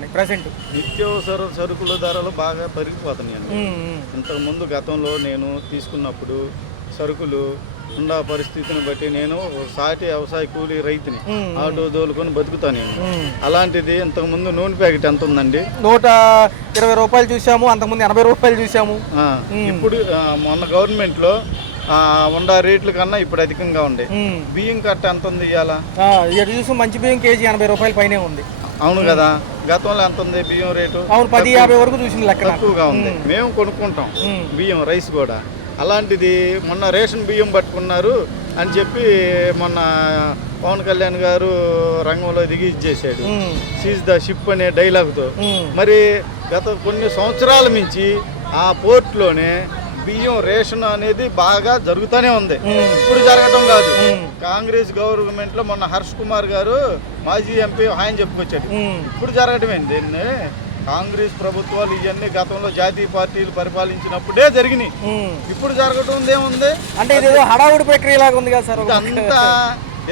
Present నిత్యావసర సరుకుల ధరలు బాగా పెరిగిపోతున్నాయండి. ఇంతకుముందు గతంలో నేను తీసుకున్నప్పుడు సరుకులు ఉన్న పరిస్థితిని బట్టి నేను సాటి వ్యవసాయ కూలీ రైతుని ఆటో దోలుకొని బతుకుతాను నేను. అలాంటిది ఇంతకుముందు నూనె ప్యాకెట్ ఎంత ఉందండి? 120 రూపాయలు చూసాము, అంతకుముందు 80 రూపాయలు చూసాము. ఇప్పుడు మొన్న గవర్నమెంట్ లో ఉండ రేట్ల కన్నా ఇప్పుడు అధికంగా ఉండే. బియ్యం కట్ట ఎంత ఉంది ఇవాళ? చూసి మంచి బియ్యం కేజీ 80 రూపాయల పైనే ఉంది. అవును కదా, గతంలో ఎంత ఉంది బియ్యం రేటు? అవును, 10-50 వరకు చూసింది లెక్క. తక్కువగా ఉంది. మేము కొనుక్కుంటాం బియ్యం, రైస్ కూడా. అలాంటిది మొన్న రేషన్ బియ్యం పట్టుకున్నారు అని చెప్పి మొన్న పవన్ కళ్యాణ్ గారు రంగంలో దిగి ఇచ్చేసాడు, సీజ్ ద షిప్ అనే డైలాగ్తో. మరి గత కొన్ని సంవత్సరాల నుంచి ఆ పోర్ట్లోనే బియ్యం రేషన్ అనేది బాగా జరుగుతూనే ఉంది. ఇప్పుడు జరగటం కాదు. కాంగ్రెస్ గవర్నమెంట్ లో మొన్న హర్ష్ కుమార్ గారు మాజీ ఎంపీ ఆయన చెప్పుకొచ్చాడు. ఇప్పుడు జరగటమేంది? దీన్ని కాంగ్రెస్ ప్రభుత్వాలు ఇవన్నీ గతంలో జాతీయ పార్టీలు పరిపాలించినప్పుడే జరిగినాయి. ఇప్పుడు జరగటం ఏముంది అంటే ఇదేదో హడావుడి ప్రక్రియ లాగా ఉంది కదా సార్. అంతా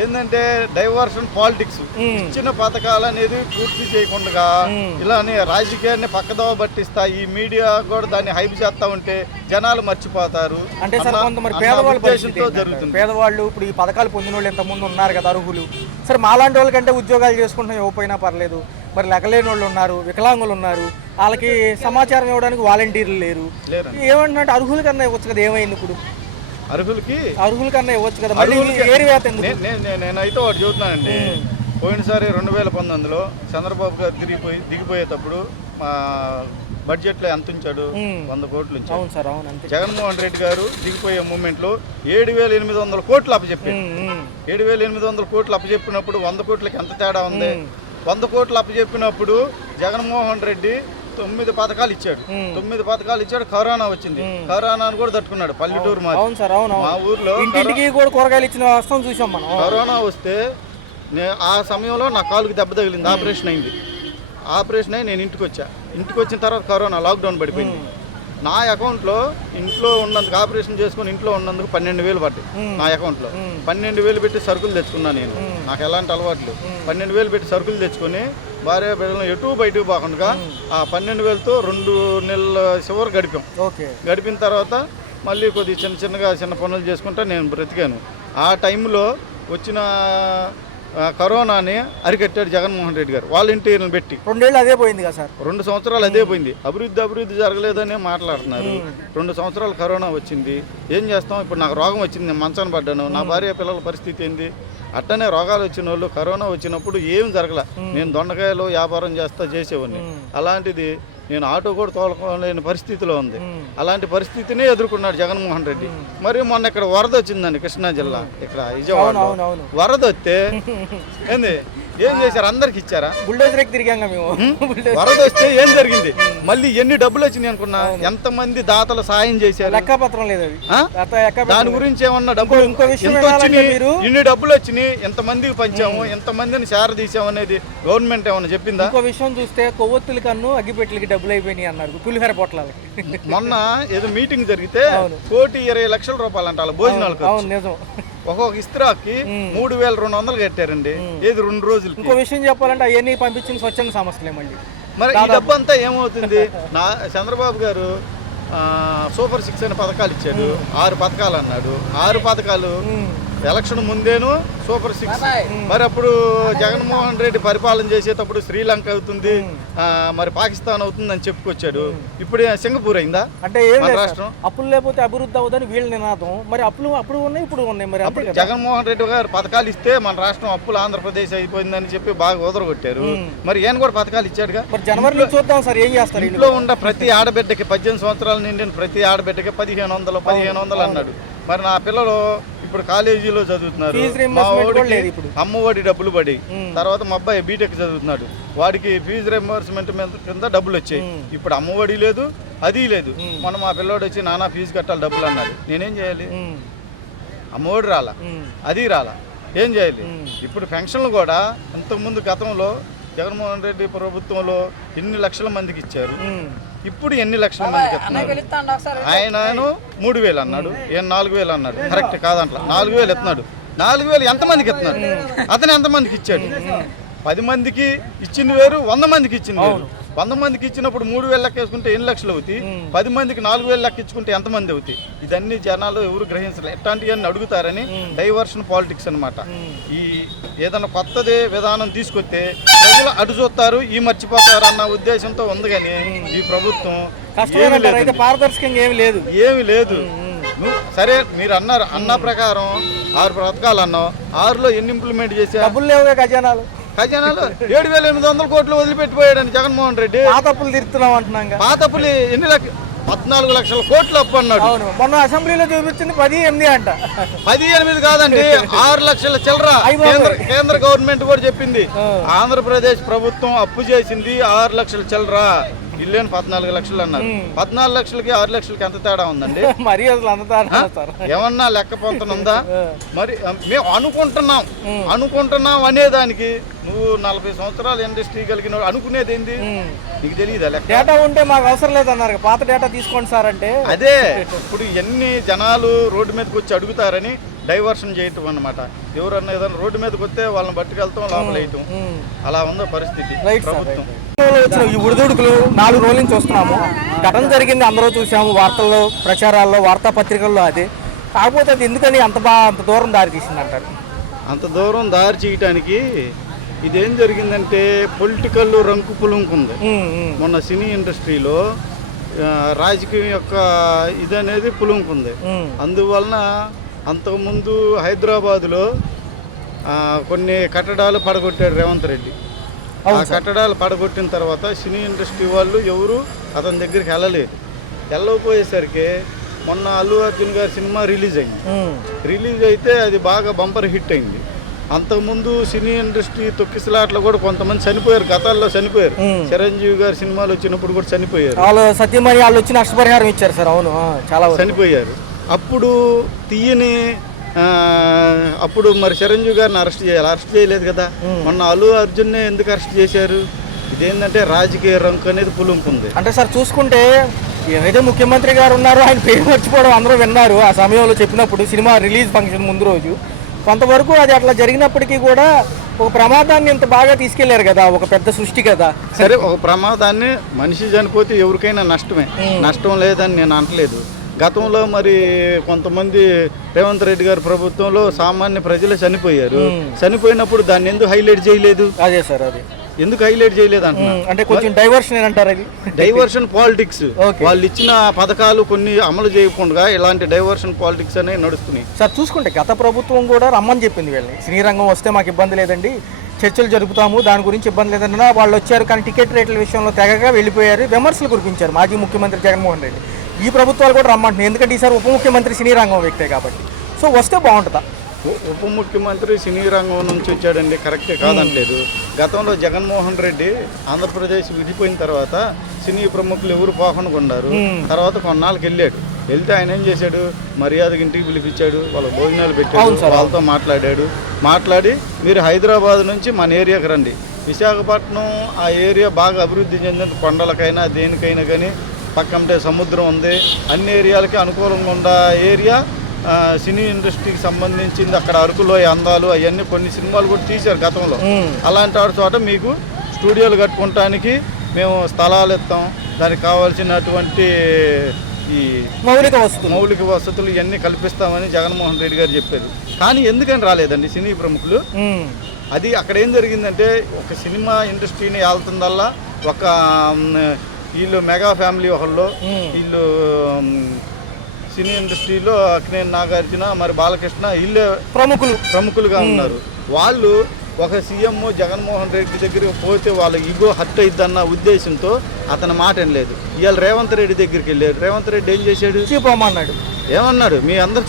ఏంటంటే డైవర్షన్ పాలిటిక్స్. ఇచ్చిన పథకాలు అనేది పూర్తి చేయకుండా ఇలానే రాజకీయాన్ని పక్కదోవ పట్టిస్తా ఈ మీడియా కూడా దాన్ని హైప్ చేస్తా ఉంటే జనాలు మర్చిపోతారు. అంటే సార్ కొంతమంది పేదవాళ్ళ పరిస్థితి జరుగుతుంది. పేదవాళ్ళు ఇప్పుడు ఈ పథకాలు పొందిన వాళ్ళు ఎంతమంది ఉన్నారు కదా అర్హులు. సరే మాలాంటి వాళ్ళకంటే ఉద్యోగాలు చేసుకుంటాం ఇవ్వకపోయినా పర్లేదు. మరి లెక్కలేని వాళ్ళు ఉన్నారు, వికలాంగులు ఉన్నారు, వాళ్ళకి సమాచారం ఇవ్వడానికి వాలంటీర్లు లేరు. ఏమంటే అర్హుల కన్నా ఇవ్వచ్చు కదా. ఏమైంది ఇప్పుడు? అర్హుల కన్నా ఇవ్వచ్చు కదా. నేనైతే ఒకటి చెబుతున్నానండి. పోయినసారి 2019లో చంద్రబాబు గారు దిగిపోయేటప్పుడు మా బడ్జెట్ లో ఎంత ఉంచాడు? 100 కోట్లు ఉంచాడు. జగన్మోహన్ రెడ్డి గారు దిగిపోయే మూమెంట్ లో 7,800 కోట్లు అప్పచెప్పారు. 7,800 కోట్లు అప్పచెప్పినప్పుడు 100 కోట్లకి ఎంత తేడా ఉంది? 100 కోట్లు అప్పచెప్పినప్పుడు జగన్మోహన్ రెడ్డి 9 పథకాలు ఇచ్చాడు. 9 పథకాలు ఇచ్చాడు. కరోనా వచ్చింది. కరోనాను కూడా తట్టుకున్నాడు. పల్లెటూరు మా ఊర్లో ఇంటింటికి కూడా కూరగాయలు ఇచ్చిన వస్తాం చూసాం మనం. కరోనా వస్తే ఆ సమయంలో నా కాలుకి దెబ్బ తగిలింది. ఆపరేషన్ అయ్యి నేను ఇంటికి వచ్చిన తర్వాత కరోనా లాక్డౌన్ పడిపోయింది. నా అకౌంట్లో ఇంట్లో ఉన్నందుకు ఆపరేషన్ చేసుకుని ఇంట్లో ఉన్నందుకు 12,000 పడ్డాయి నా అకౌంట్లో. 12,000 పెట్టి సరుకులు తెచ్చుకున్నాను నేను. నాకు ఎలాంటి అలవాట్లు. 12,000 పెట్టి సరుకులు తెచ్చుకొని భార్య బిడ్డలను ఎటు బయటకు పోకుండా ఆ 12,000తో 2 నెలల చివరి గడిపిన తర్వాత మళ్ళీ కొద్ది చిన్న పనులు చేసుకుంటా నేను బ్రతికాను. ఆ టైంలో వచ్చిన కరోనాని అరికట్టాడు జగన్మోహన్ రెడ్డి గారు వాలంటీర్లను పెట్టి. 2 ఏళ్ళు అదే పోయింది కదా సార్. 2 సంవత్సరాలు అదే పోయింది. అభివృద్ధి జరగలేదని మాట్లాడుతున్నారు. 2 సంవత్సరాలు కరోనా వచ్చింది. ఏం చేస్తాం? ఇప్పుడు నాకు రోగం వచ్చింది, నేను మంచాన పడ్డాను. నా భార్య పిల్లల పరిస్థితి ఏంది? అట్టనే రోగాలు వచ్చిన వాళ్ళు కరోనా వచ్చినప్పుడు ఏం జరగల. నేను దొండకాయలు వ్యాపారం చేసేవాడిని. అలాంటిది నేను ఆటో కూడా తోలలేని పరిస్థితిలో ఉంది. అలాంటి పరిస్థితిని ఎదుర్కొన్నాడు జగన్మోహన్ రెడ్డి. మరి మొన్న ఇక్కడ వరద వచ్చిందండి, కృష్ణా జిల్లా ఇక్కడ విజయవాడ వరద వస్తే ఏంది ఏం చేశారు? అందరికి ఇచ్చారా? బుల్డోజర్ తిరిగాంగా మేము. వరద వస్తే ఏం జరిగింది? మళ్ళీ ఎన్ని డబ్బులు వచ్చినాయి అనుకున్నా? ఎంతమంది దాతలు సాయం చేశారు? లెక్కపత్రం లేదు. దాని గురించి ఏమన్నా డబ్బులు ఇన్ని డబ్బులు వచ్చినాయి, ఎంతమందికి పంచాము, ఎంతమందిని చేరదీసాము అనేది గవర్నమెంట్ ఏమన్నా చెప్పిందా? ఇంకో విషయం చూస్తే కొవ్వొత్తుల కన్ను అగ్గిపెట్లకి డబ్బులు అయిపోయినాయి అన్నారు పులిహోర పొట్లాలకి. మొన్న ఏదో మీటింగ్ జరిగితే 1,20,00,000 రూపాయలు అంట భోజనాలకు. నిజం. ఒక్కొక్క ఇస్త్రాకి 3,200 కట్టారండి. ఏది 2 రోజులు. ఇంకో విషయం చెప్పాలంటే అవన్నీ పంపించిన స్వచ్ఛంద సంస్థలే మళ్ళీ. మరి ఈ డబ్బు అంతా ఏమవుతుంది? చంద్రబాబు గారు సూపర్ 6 అనే పథకాలు ఇచ్చాడు. 6 పథకాలు అన్నాడు. 6 పథకాలు ఎలక్షన్ ముందేను సూపర్ 6. మరి అప్పుడు జగన్మోహన్ రెడ్డి పరిపాలన చేసేటప్పుడు శ్రీలంక అవుతుంది, మరి పాకిస్తాన్ అవుతుంది అని చెప్పుకొచ్చాడు. ఇప్పుడు సింగపూర్ అయిందా? అంటే రాష్ట్రం అప్పులు లేకపోతే అభివృద్ధి అవుతుందని వీళ్ళ నినాదం. మరి అప్పుడు ఉన్నాయి, ఇప్పుడు ఉన్నాయి. మరి అప్పుడు జగన్మోహన్ రెడ్డి గారు పథకాలు ఇస్తే మన రాష్ట్రం అప్పులు ఆంధ్రప్రదేశ్ అయిపోయిందని చెప్పి బాగా ఓదరగొట్టారు. మరి ఈయన కూడా పథకాలు ఇచ్చాడుగా. మరి జనవరిలో చూద్దాం సార్ ఏం చేస్తారు. ఇంట్లో ఉన్న ప్రతి ఆడబిడ్డకి 18 సంవత్సరాల నిండిన ప్రతి ఆడబిడ్డకి 1,500 అన్నాడు. మరి నా పిల్లలు ఇప్పుడు కాలేజీలో చదువుతున్నారు. మా వాడికి అమ్మఒడి డబ్బులు పడి, తర్వాత మా అబ్బాయి బీటెక్ చదువుతున్నాడు. వాడికి ఫీజు రింబర్స్మెంట్ కింద డబ్బులు వచ్చాయి. ఇప్పుడు అమ్మఒడి లేదు, అది లేదు. మొన్న మా పిల్లవాడు వచ్చి నానా ఫీజు కట్టాలి డబ్బులు అన్నాడు. నేనేం చేయాలి? అమ్మఒడి రాలా, అది రాలా, ఏం చేయాలి? ఇప్పుడు పెన్షన్లు కూడా ఇంతకుముందు గతంలో జగన్మోహన్ రెడ్డి ప్రభుత్వంలో ఎన్ని లక్షల మందికి ఇచ్చారు, ఇప్పుడు ఎన్ని లక్షల మందికి ఎత్తున్నాడు? ఆయన 3,000 అన్నాడు, ఈయన 4,000 అన్నాడు. కరెక్ట్ కాదంట. 4,000 ఎత్తున్నాడు. 4,000 ఎంతమందికి ఎత్తున్నాడు? అతను ఎంతమందికి ఇచ్చాడు? 10 మందికి ఇచ్చింది వేరు, 100 మందికి ఇచ్చింది వేరు. 100 మందికి ఇచ్చినప్పుడు 3,000 లెక్క వేసుకుంటే ఎన్ని లక్షలు అవుతాయి, 10 మందికి 4,000 లెక్క ఇచ్చుకుంటే ఎంతమంది అవుతాయి? ఇదన్నీ జనాలు ఎవరు గ్రహించలేదు. ఎట్లాంటివన్నీ అడుగుతారని డైవర్షన్ పాలిటిక్స్ అనమాట. ఈ ఏదైనా కొత్తది విధానం తీసుకొస్తే ప్రజలు అటు చూస్తారు, ఈ మర్చిపోతారు అన్న ఉద్దేశంతో ఉంది. కానీ ఈ ప్రభుత్వం పారదర్శకంగా ఏమి లేదు. సరే మీరు అన్నారు, అన్న ప్రకారం 6 పథకాలు అన్నావు, 6లో ఎన్ని ఇంప్లిమెంట్ చేశారు? డబ్బులు లేవుగా ఖజానాలు 7,800 కోట్లు వదిలిపెట్టిపోయాడని జగన్మోహన్ రెడ్డి. పాత అప్పులు తీరుతున్నాం అంటున్నాం. పాత అప్పులు ఎన్ని 14 లక్షల కోట్లు అప్పు అన్నాడు. మొన్న అసెంబ్లీలో చూపించింది 18 అంట. 18 కాదండి, 6 లక్షల చిల్లర. కేంద్ర గవర్నమెంట్ కూడా చెప్పింది, ఆంధ్రప్రదేశ్ ప్రభుత్వం అప్పు చేసింది 6 లక్షల చిల్లర. ఇల్లేని 14 లక్షలు అన్నారు. 14 లక్షలకి 6 లక్షలకి ఎంత తేడా ఉందండి? మరి అసలు అంత తేడా ఏమన్నా లెక్క పొంతనుందా? మరి మేము అనుకుంటున్నాం అనేదానికి నువ్వు 40 సంవత్సరాలు ఇండస్ట్రీ కలిగిన అనుకునేది ఏంది? నీకు తెలియదా? లెక్క డేటా ఉంటే మాకు అవసరం లేదన్నారు, పాత డేటా తీసుకోండి సార్ అంటే. అదే ఇప్పుడు ఎన్ని జనాలు రోడ్డు మీదకి వచ్చి అడుగుతారని డైవర్షన్ చేయటం అన్నమాట. ఎవరన్నా ఏదైనా రోడ్డు మీదకి వస్తే వాళ్ళని పట్టుకెళ్తాం, లోపలేయటం, అలా ఉందో పరిస్థితి ప్రభుత్వం. ఈ ఉడిదుడుకులు 4 రోజుల నుంచి చూస్తున్నాము. ఘటన జరిగింది, అందరూ చూసాము, వార్తల్లో, ప్రచారాల్లో, వార్తాపత్రికల్లో. అది కాకపోతే అది ఎందుకని అంత దూరం దారి తీసింది అంటారు? అంత దూరం దారి చేయటానికి ఇదేం జరిగిందంటే పొలిటికల్ రంకు పులుంకుంది. మొన్న సినీ ఇండస్ట్రీలో రాజకీయం యొక్క ఇది అనేది పులుంకుంది. అందువలన అంతకుముందు హైదరాబాదులో కొన్ని కట్టడాలు పడగొట్టాడు రేవంత్ రెడ్డి. ఆ కట్టడాలు పడగొట్టిన తర్వాత సినీ ఇండస్ట్రీ వాళ్ళు ఎవరు అతని దగ్గరికి వెళ్ళకపోయేసరికి మొన్న అల్లు అర్జున్ గారి సినిమా రిలీజ్ అయింది. రిలీజ్ అయితే అది బాగా బంపర్ హిట్ అయింది. అంతకుముందు సినీ ఇండస్ట్రీ తొక్కిసలాట్లో కూడా కొంతమంది చనిపోయారు, గతాల్లో చనిపోయారు. చిరంజీవి గారి సినిమాలు వచ్చినప్పుడు కూడా చనిపోయారు. సత్యమణి వాళ్ళు వచ్చి నష్టపరిహారం ఇచ్చారు సార్. అవును, చాలా చనిపోయారు. అప్పుడు అప్పుడు మరి చిరంజీవి గారిని అరెస్ట్ చేయలేదు కదా. మొన్న అల్లు అర్జున్నే ఎందుకు అరెస్ట్ చేశారు? ఇదేంటంటే రాజకీయ రంకు అనేది పులుంపుంది. అంటే సార్ చూసుకుంటే ఏదైతే ముఖ్యమంత్రి గారు ఉన్నారో ఆయన పేరు మర్చిపోవడం అందరూ విన్నారు ఆ సమయంలో చెప్పినప్పుడు, సినిమా రిలీజ్ ఫంక్షన్ ముందు రోజు. కొంతవరకు అది అట్లా జరిగినప్పటికీ కూడా ఒక ప్రమాదాన్ని ఇంత బాగా తీసుకెళ్లారు కదా, ఒక పెద్ద సృష్టి కదా. సరే, ఒక ప్రమాదాన్ని మనిషి చనిపోతే ఎవరికైనా నష్టమే, నష్టం లేదని నేను అనట్లేదు. గతంలో మరి కొంతమంది రేవంత్ రెడ్డి గారి ప్రభుత్వంలో సామాన్య ప్రజలు చనిపోయారు. చనిపోయినప్పుడు దాన్ని ఎందుకు హైలైట్ చేయలేదు? అదే సార్, అది ఎందుకు హైలైట్ చేయలేదు అంటే కొంచెం డైవర్షన్ అంటారు. అది డైవర్షన్ పాలిటిక్స్. వాళ్ళు ఇచ్చిన పథకాలు కొన్ని అమలు చేయకుండా ఇలాంటి డైవర్షన్ పాలిటిక్స్ అనేవి నడుస్తున్నాయి. సార్ చూసుకుంటే గత ప్రభుత్వం కూడా రమ్మని చెప్పింది వీళ్ళని, సినీ రంగం వస్తే మాకు ఇబ్బంది లేదండి, చర్చలు జరుపుతాము, దాని గురించి ఇబ్బంది లేదన్నా వాళ్ళు వచ్చారు. కానీ టికెట్ రేట్ల విషయంలో తెగగా వెళ్ళిపోయారు, విమర్శలు కురిపించారు మాజీ ముఖ్యమంత్రి జగన్మోహన్ రెడ్డి. ఈ ప్రభుత్వాలు కూడా రమ్మంటున్నాయి, ఎందుకంటే ఈసారి ఉప ముఖ్యమంత్రి సినీ రంగం వ్యక్తే కాబట్టి. సో వస్తే బాగుంటుందా? ఉప ముఖ్యమంత్రి సినీ రంగం నుంచి వచ్చాడండి, కరెక్టే కాదనలేదు. గతంలో జగన్మోహన్ రెడ్డి ఆంధ్రప్రదేశ్ విడిపోయిన తర్వాత సినీ ప్రముఖులు ఎవరు పోకుండా ఉన్నారు. తర్వాత కొన్నాళ్ళకి వెళ్తే ఆయన ఏం చేశాడు? మర్యాదగా ఇంటికి పిలిపించాడు, వాళ్ళ భోజనాలు పెట్టాడు, వాళ్ళతో మాట్లాడి మీరు హైదరాబాద్ నుంచి మన ఏరియాకి రండి, విశాఖపట్నం ఆ ఏరియా బాగా అభివృద్ధి చెందిన కొండలకైనా దేనికైనా కానీ పక్కంటే సముద్రం ఉంది, అన్ని ఏరియాలకి అనుకూలంగా ఉన్న ఏరియా. సినీ ఇండస్ట్రీకి సంబంధించింది అక్కడ అరకులో అందాలు అవన్నీ కొన్ని సినిమాలు కూడా తీశారు గతంలో. అలాంటి చోట మీకు స్టూడియోలు కట్టుకోవటానికి మేము స్థలాలు ఇస్తాం, దానికి కావాల్సినటువంటి ఈ మౌలిక వసతులు ఇవన్నీ కల్పిస్తామని జగన్మోహన్ రెడ్డి గారు చెప్పారు. కానీ ఎందుకని రాలేదండి సినీ ప్రముఖులు? అది అక్కడ ఏం జరిగిందంటే, ఒక సినిమా ఇండస్ట్రీని వెళ్తుందల్లా ఒక వీళ్ళు మెగా ఫ్యామిలీ ఒకళ్ళు, వీళ్ళు సినీ ఇండస్ట్రీలో అక్కినేని నాగార్జున, మరి బాలకృష్ణ, వీళ్ళే ప్రముఖులుగా ఉన్నారు. వాళ్ళు ఒక సీఎం జగన్మోహన్ రెడ్డి దగ్గరికి పోతే వాళ్ళ ఈగో హర్ట్ అయిద్దన్న ఉద్దేశంతో అతని మాట ఏం లేదు. ఇవాళ రేవంత్ రెడ్డి దగ్గరికి వెళ్ళారు. రేవంత్ రెడ్డి ఏం చేశాడు? చీపమన్నాడు. ఏమన్నాడు? మీ అందరు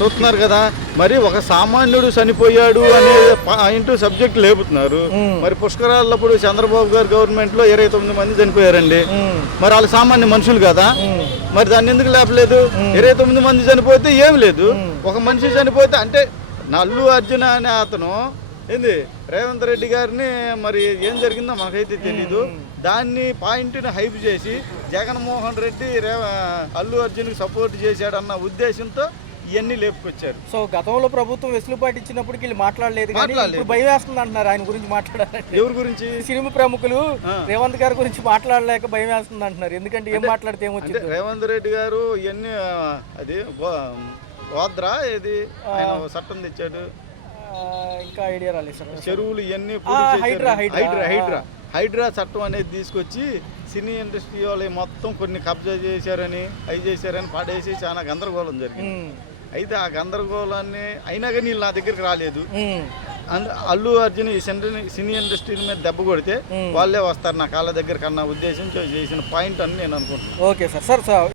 చూస్తున్నారు కదా. మరి ఒక సామాన్యుడు చనిపోయాడు అనే పాయింట్ సబ్జెక్ట్ లేపుతున్నారు. మరి పుష్కరాలప్పుడు చంద్రబాబు గారి గవర్నమెంట్ లో 29 మంది చనిపోయారండి. మరి వాళ్ళు సామాన్య మనుషులు కదా, మరి దాన్ని ఎందుకు లేపలేదు? 29 మంది చనిపోతే ఏం లేదు, ఒక మనిషి చనిపోతే అంటే అల్లు అర్జున్ అనే అతను ఏంది రేవంత్ రెడ్డి గారిని మరి ఏం జరిగిందో మనకైతే తెలీదు. దాన్ని పాయింట్ని హైప్ చేసి జగన్మోహన్ రెడ్డి అల్లు అర్జున్కి సపోర్ట్ చేశాడన్న ఉద్దేశంతో ఇవన్నీ లేపుకొచ్చారు. సో గతంలో ప్రభుత్వం వెసులుబాటు ఇచ్చినప్పుడు వీళ్ళు మాట్లాడలేదు కానీ ఇప్పుడు భయం వేస్తుంది అంటున్నారు ఆయన గురించి మాట్లాడాలంటే. ఎవరి గురించి? సినిమా ప్రముఖులు రేవంత్ గారి గురించి మాట్లాడలేక భయం వేస్తుంది అంటున్నారు. ఎందుకంటే ఏం మాట్లాడితే ఏమొచ్చింది? రేవంత్ రెడ్డి గారు ఇవన్నీ అది గోద్రా ఏది చట్టం తెచ్చాడు, ఇంకా ఐడియా రాలేదు సార్. చెరువులు ఇవన్నీ హైడ్రా చట్టం అనేది తీసుకొచ్చి సినీ ఇండస్ట్రీ వాళ్ళు మొత్తం కొన్ని కబ్జా చేశారని అవి చేశారని పడేసి చాలా గందరగోళం జరిగింది. అయితే ఆ గందరగోళాన్ని అయినా కానీ వీళ్ళు నా దగ్గరికి రాలేదు. అల్లు అర్జున్ ఈ సినీ ఇండస్ట్రీ మీద దెబ్బ కొడితే వాళ్ళే వస్తారు నా కాళ్ళ దగ్గర కన్నా ఉద్దేశించి చేసిన పాయింట్ అని నేను అనుకుంటున్నాను. Okay sir.